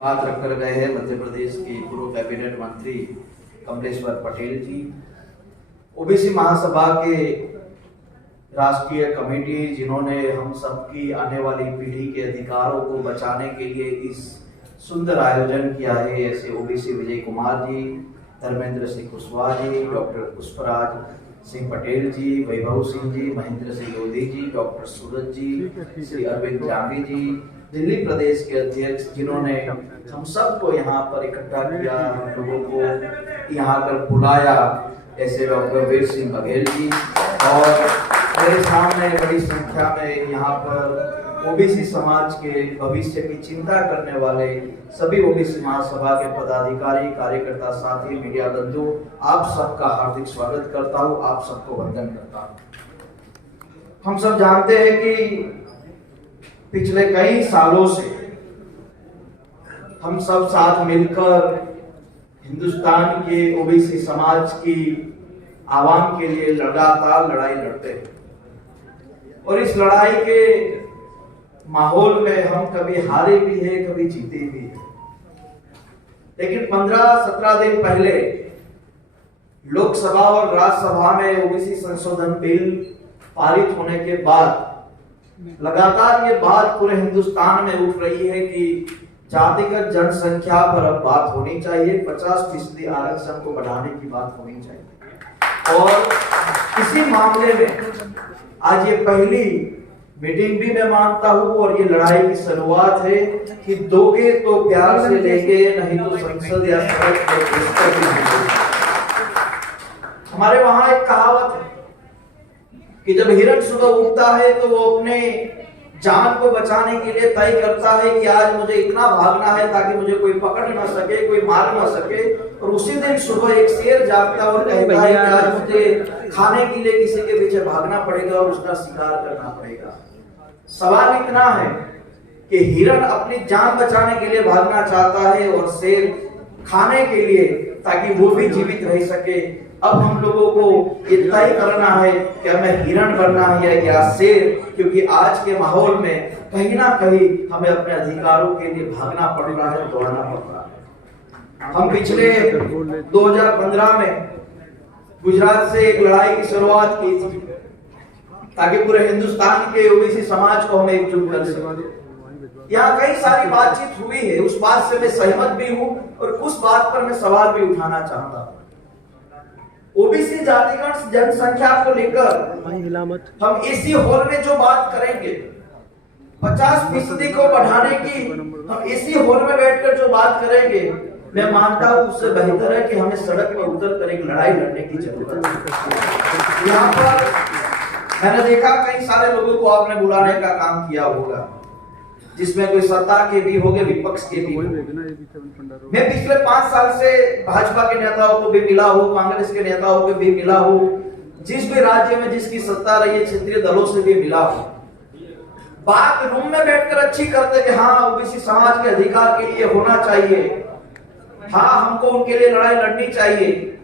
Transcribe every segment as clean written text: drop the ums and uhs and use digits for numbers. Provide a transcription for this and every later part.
बात रखकर गए हैं मध्य प्रदेश के पूर्व कैबिनेट मंत्री कमलेश्वर पटेल जी। ओबीसी महासभा के राष्ट्रीय कमेटी जिन्होंने हम सबकी आने वाली पीढ़ी के अधिकारों को बचाने के लिए इस सुंदर आयोजन किया है, ऐसे ओबीसी विजय कुमार जी, धर्मेंद्र सिंह कुशवाहा जी, डॉक्टर पुष्पराज सिंह पटेल जी, वैभव सिंह जी, महेंद्र सिंह लोधी जी, डॉक्टर सूरज जी, श्री अरविंद जांगी जी, दिल्ली प्रदेश के अध्यक्ष जिन्होंने हम सबको यहाँ पर इकट्ठा किया, हम लोगों को यहाँ पर बुलाया, ऐसे डॉक्टर वीर सिंह बघेल जी, और मेरे सामने बड़ी संख्या में यहाँ पर ओबीसी समाज के भविष्य की चिंता करने वाले सभी ओबीसी महासभा के पदाधिकारी, कार्यकर्ता, साथी, मीडिया बंधु, आप सबका हार्दिक स्वागत करता हूँ, आप सबको वंदन करता हूँ। हम सब जानते हैं कि पिछले कई सालों से हम सब साथ मिलकर हिंदुस्तान के ओबीसी समाज की आवाम के लिए लगातार लड़ाई लड़ते हैं, और इस लड़ाई के माहौल में हम कभी हारे भी हैं, कभी जीते भी हैं। लेकिन 15-17 दिन पहले लोकसभा और राज्यसभा में ओबीसी संशोधन बिल पारित होने के बाद लगातार ये बात पूरे हिंदुस्तान में उठ रही है कि जातिगत जनसंख्या पर अब बात होनी चाहिए, 50% आरक्षण को बढ़ाने की बात होनी चाहिए। और इसी मामले में आज ये पहली मीटिंग भी मैं मानता हूँ, और ये लड़ाई की शुरुआत है कि दोगे तो प्यार से लेके, नहीं तो संसद या सड़क पर। हमारे वहां एक कहावत है कि जब हिरण सुबह उठता है तो वो अपने जान को बचाने के लिए तय करता है कि आज मुझे इतना भागना है ताकि मुझे कोई पकड़ ना सके, कोई मार ना सके, और उसी दिन सुबह एक शेर जागता और कहता है कि आज मुझे खाने के लिए किसी के पीछे भागना पड़ेगा और उसका शिकार करना पड़ेगा। सवाल इतना है कि हिरण अपनी जान बचाने के लिए भागना चाहता है और शेर खाने के लिए, ताकि वो भी जीवित रह सके। अब हम लोगों को ये तय करना है कि हमें हिरण बनना है या शेर, क्योंकि आज के माहौल में कहीं ना कहीं हमें अपने अधिकारों के लिए भागना पड़ रहा है, दौड़ना पड़ रहा है। हम पिछले 2015 में गुजरात से एक लड़ाई की शुरुआत की थी ताकि पूरे हिंदुस्तान के ओबीसी समाज को हम एकजुट कर सकें। यहाँ कई सारी बातचीत हुई है, उस बात से मैं सहमत भी हूँ और उस बात पर मैं सवाल भी उठाना चाहता हूँ। ओबीसी जातिगत जनसंख्या को लेकर हम इसी हॉल में जो बात करेंगे, 50% को बढ़ाने की हम इसी हॉल में बैठकर जो बात करेंगे, मैं मानता हूँ उससे बेहतर है कि हमें सड़क पर उतर कर एक लड़ाई लड़ने की जरूरत है। यहाँ पर मैंने देखा कई सारे लोगों को आपने बुलाने का काम किया होगा, जिसमें कोई सत्ता के भी होंगे, विपक्ष के भी होंगे। मैं पिछले 5 साल से भाजपा के नेताओं को भी मिला हूँ, कांग्रेस के नेताओं को भी मिला हूँ, जिस भी राज्य में जिसकी सत्ता रही है क्षेत्रीय दलों से भी मिला हूँ। बात रूम में बैठकर अच्छी करते कि हाँ ओबीसी समाज के अधिकार के लिए होना चाहिए, हाँ हमको उनके लिए लड़ाई लड़नी चाहिए,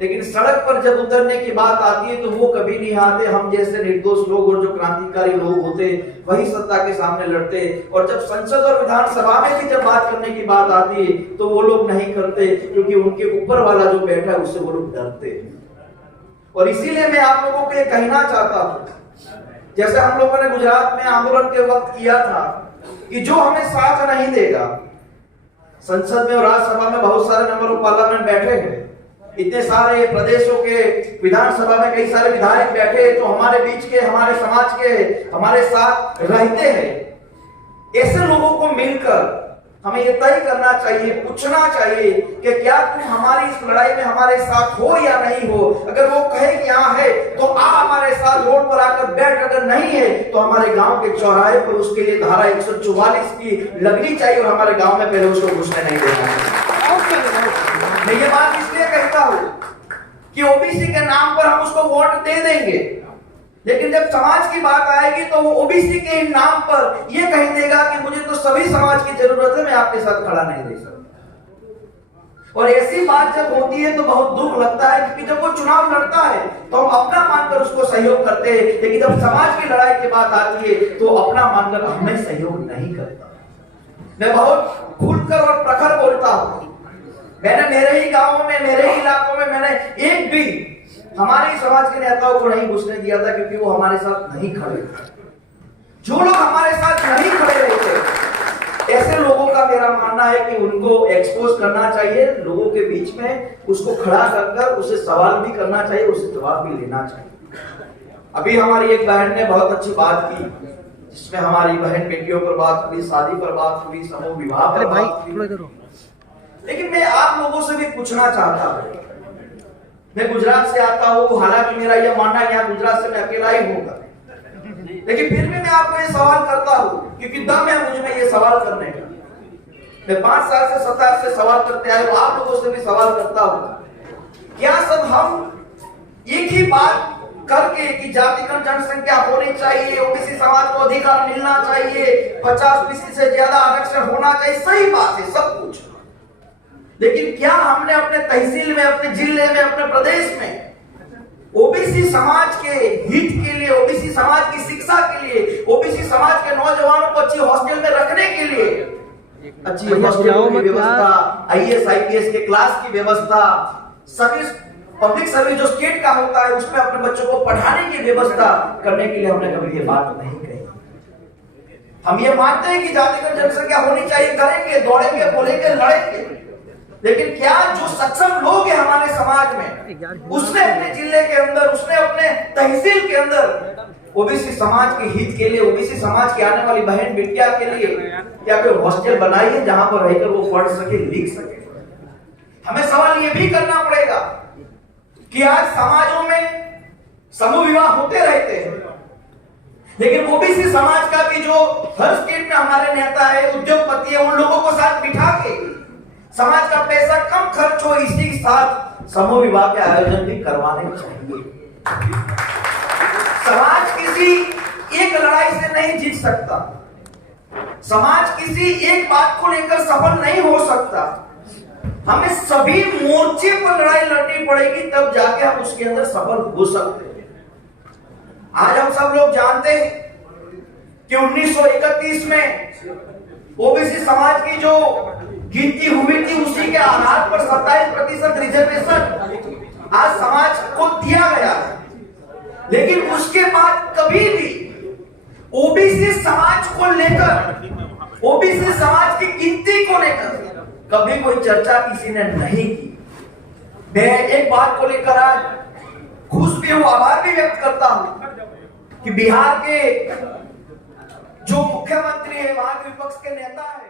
लेकिन सड़क पर जब उतरने की बात आती है तो वो कभी नहीं आते। हम जैसे निर्दोष लोग और जो क्रांतिकारी लोग होते वही सत्ता के सामने लड़ते, और जब संसद और विधानसभा में भी जब बात करने की बात आती है तो वो लोग नहीं करते, क्योंकि उनके ऊपर वाला जो बैठा है उससे वो लोग डरते हैं। और इसीलिए मैं आप लोगों को ये कहना चाहता हूँ, जैसे हम लोगों ने गुजरात में आंदोलन के वक्त किया था कि जो हमें साथ नहीं देगा, संसद में और राज्यसभा में बहुत सारे मेंबर ऑफ पार्लियामेंट बैठे हैं, इतने सारे प्रदेशों के विधानसभा में कई सारे विधायक बैठे तो हमारे बीच के, हमारे समाज के, हमारे साथ रहते हैं। ऐसे लोगों को मिलकर हमें ये तय करना चाहिए, पूछना चाहिए कि क्या तुम हमारी इस लड़ाई में हमारे साथ हो या नहीं हो। अगर वो कहे कि यहाँ है तो आ हमारे साथ रोड पर आकर बैठ, अगर नहीं है तो हमारे गांव के चौराहे पर उसके लिए धारा 144 की लगनी चाहिए, और हमारे गांव में पहले उसको घुसने नहीं देना है। मैं ये बात इसलिए कहता हूं कि ओबीसी के नाम पर हम उसको वोट दे देंगे, लेकिन जब समाज की बात आएगी तो वो ओबीसी के नाम पर ये कह देगा कि मुझे तो सभी समाज की जरूरत है, मैं आपके साथ खड़ा नहीं रह सकता। और ऐसी बात जब होती है तो बहुत दुख लगता है, क्योंकि जब वो चुनाव लड़ता है तो हम अपना मानकर उसको सहयोग करते हैं, लेकिन जब समाज की लड़ाई की बात आती है तो अपना मानकर हमें सहयोग नहीं करता। मैं बहुत खुलकर और करता हूं। मैंने मेरे ही गांवों में, मेरे ही इलाकों में मैंने एक भी हमारे समाज के नेताओं को नहीं घुसने दिया था, क्योंकि वो हमारे साथ नहीं खड़े थे। जो लोग हमारे साथ नहीं खड़े रहते, ऐसे लोगों का मेरा मानना है कि उनको एक्सपोज करना चाहिए लोगों के बीच में, उसको खड़ा कर उसे सवाल भी करना चाहिए, उसे जवाब भी लेना चाहिए। अभी हमारी एक बहन ने बहुत अच्छी बात की, जिसमें हमारी बहन बेटियों पर बात हुई, शादी पर बात हुई, समूह विवाह पर बात हुई। लेकिन मैं आप लोगों से भी पूछना चाहता हूं, मैं गुजरात से आता हूं, हालांकि मेरा यह मानना है यहाँ गुजरात से मैं अकेला ही होगा, लेकिन फिर भी मैं आपको ये सवाल करता हूं, क्योंकि दम है मुझ में ये सवाल करने का। मैं 5 साल से 7 साल से सवाल करते आए, आप लोगों से भी सवाल करता हूं, क्या सब हम एक ही बात करके कि जातिगत जनसंख्या होनी चाहिए, ओबीसी समाज को अधिकार मिलना चाहिए, 50% से ज्यादा आरक्षण होना चाहिए, सही बात है सब कुछ, लेकिन क्या हमने अपने तहसील में, अपने जिले में, अपने प्रदेश में ओबीसी समाज के हित के लिए, ओबीसी समाज की शिक्षा के लिए, ओबीसी समाज के नौजवानों को अच्छी हॉस्टल में रखने के लिए अच्छी हॉस्टल की व्यवस्था, आईएएस आईपीएस के क्लास की व्यवस्था, सर्विस पब्लिक सर्विस जो स्टेट का होता है उसमें अपने बच्चों को पढ़ाने की व्यवस्था करने के लिए हमने कभी ये बात नहीं कही। हम ये मानते हैं कि जातिगत जनसंख्या होनी चाहिए, करेंगे, दौड़ेंगे, बोलेंगे, लड़ेंगे, लेकिन क्या जो सक्षम लोग हैं हमारे समाज में, उसने अपने जिले के अंदर, उसने अपने तहसील के अंदर ओबीसी समाज के हित के लिए, ओबीसी समाज की आने वाली बहन बेटिया के लिए क्या कोई हॉस्टल बनाई है जहां पर रहकर वो पढ़ सके, लिख सके? हमें सवाल ये भी करना पड़ेगा कि आज समाजों में समूह विवाह होते रहते हैं, लेकिन ओबीसी समाज का भी जो हर स्टेट में हमारे नेता है, उद्योगपति है, उन लोगों को साथ बिठा के समाज का पैसा कम खर्च हो, इसी के साथ समूह विवाह के आयोजन भी करवाने चाहिए। समाज किसी एक लड़ाई से नहीं जीत सकता, समाज किसी एक बात को लेकर सफल नहीं हो सकता, हमें सभी मोर्चे पर लड़ाई लड़नी पड़ेगी, तब जाके हम उसके अंदर सफल हो सकते हैं। आज हम सब लोग जानते हैं कि 1931 में ओबीसी समाज की जो गिनती हुई थी, उसी के आधार पर 27% रिजर्वेशन आज समाज को दिया गया है, लेकिन उसके बाद कभी भी ओबीसी समाज को लेकर, ओबीसी समाज की गिनती को लेकर कभी कोई चर्चा किसी ने नहीं की। मैं एक बात को लेकर आज खुश भी हूं, आभार भी व्यक्त करता हूं कि बिहार के जो मुख्यमंत्री है, वहां के विपक्ष के नेता है,